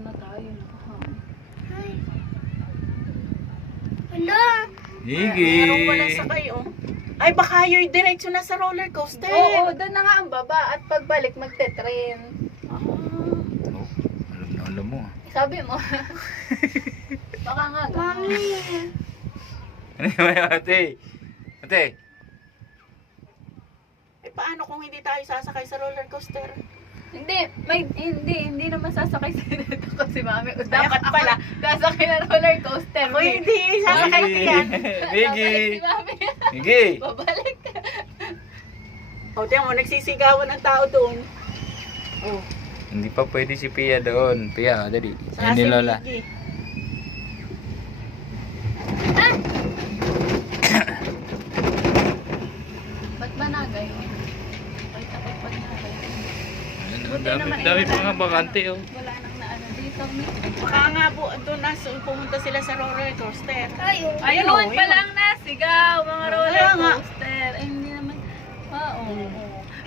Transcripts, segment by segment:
na tayo. Ay. Hala. Higi. Meron pa lang sakay, oh. Ay, baka yung diretso na sa roller coaster. Oo, doon na nga ang baba at pagbalik magte-train. Oh, alam mo. Sabi mo. Baka nga. Mami. Ano yung ate? Ate? Eh, paano kung hindi tayo sasakay sa roller coaster? Hindi naman sasakay sa dito kasi mami. Dapat ako- pala, sasakay na roller coaster. Ako hindi sasakay yan. Higi. Si mami. Higi. Babalik. O, tiyan mo, nagsisigawan ng tao doon. Oh, Hindi pa pwede si Pia doon. Pia, dali. saka Ayun si ni Lola. Miggy. Ba't ba nagay? Ay, takot pa nagay. Ayun, Buti dami, naman, dami wala pa nga nang- bakante oh. Wala nang naano dito. Baka nga po, doon na pumunta sila sa roller coaster. Ayun. Ayun, Ayun oh, pa yun. lang nasigaw, mga roller Kaya nga. coaster. Ay, hindi naman. Oo.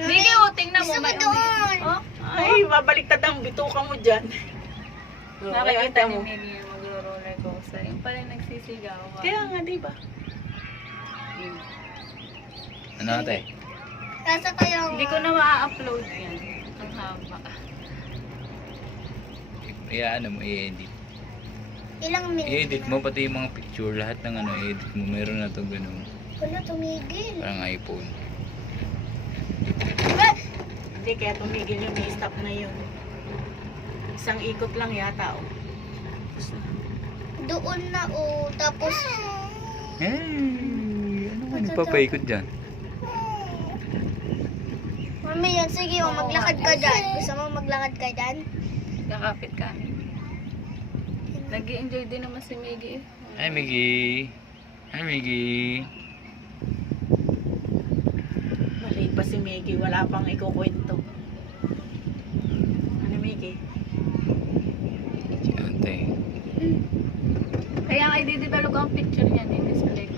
Hindi, tingnan mo. Gusto ko may doon. Oh, Ay, babaliktad ang bituka mo dyan. nakikita mo. ni Mimi yung magro-roller coaster. Yung pala yung nagsisigaw. Kaya nga, di ba? Ano ate? Kasa kayo. Hindi ko na ma-upload yan. Ang haba. Kaya ano mo, i-edit. Ilang minutes. I-edit mo pati yung mga picture, lahat ng ano, i-edit mo. Meron na to ganun. Wala, tumigil. Parang iPhone. Hindi, kaya tumigil yung may stop na yun. Isang ikot lang yata, oh. Doon na, oh. Tapos, Hey! Ano ka nagpapaikot dyan? mami yan, sige, oh, maglakad ka dyan. Gusto mo maglakad ka dyan? Kakapit ka. Nag-i-enjoy din naman si Miggy. Hi, Miggy. Hi, Miggy. Maliit pa si Miggy, wala pang ikukwento. Ano, Miggy? Si ate. Kaya nga i-develop ang picture niya dito sa likod.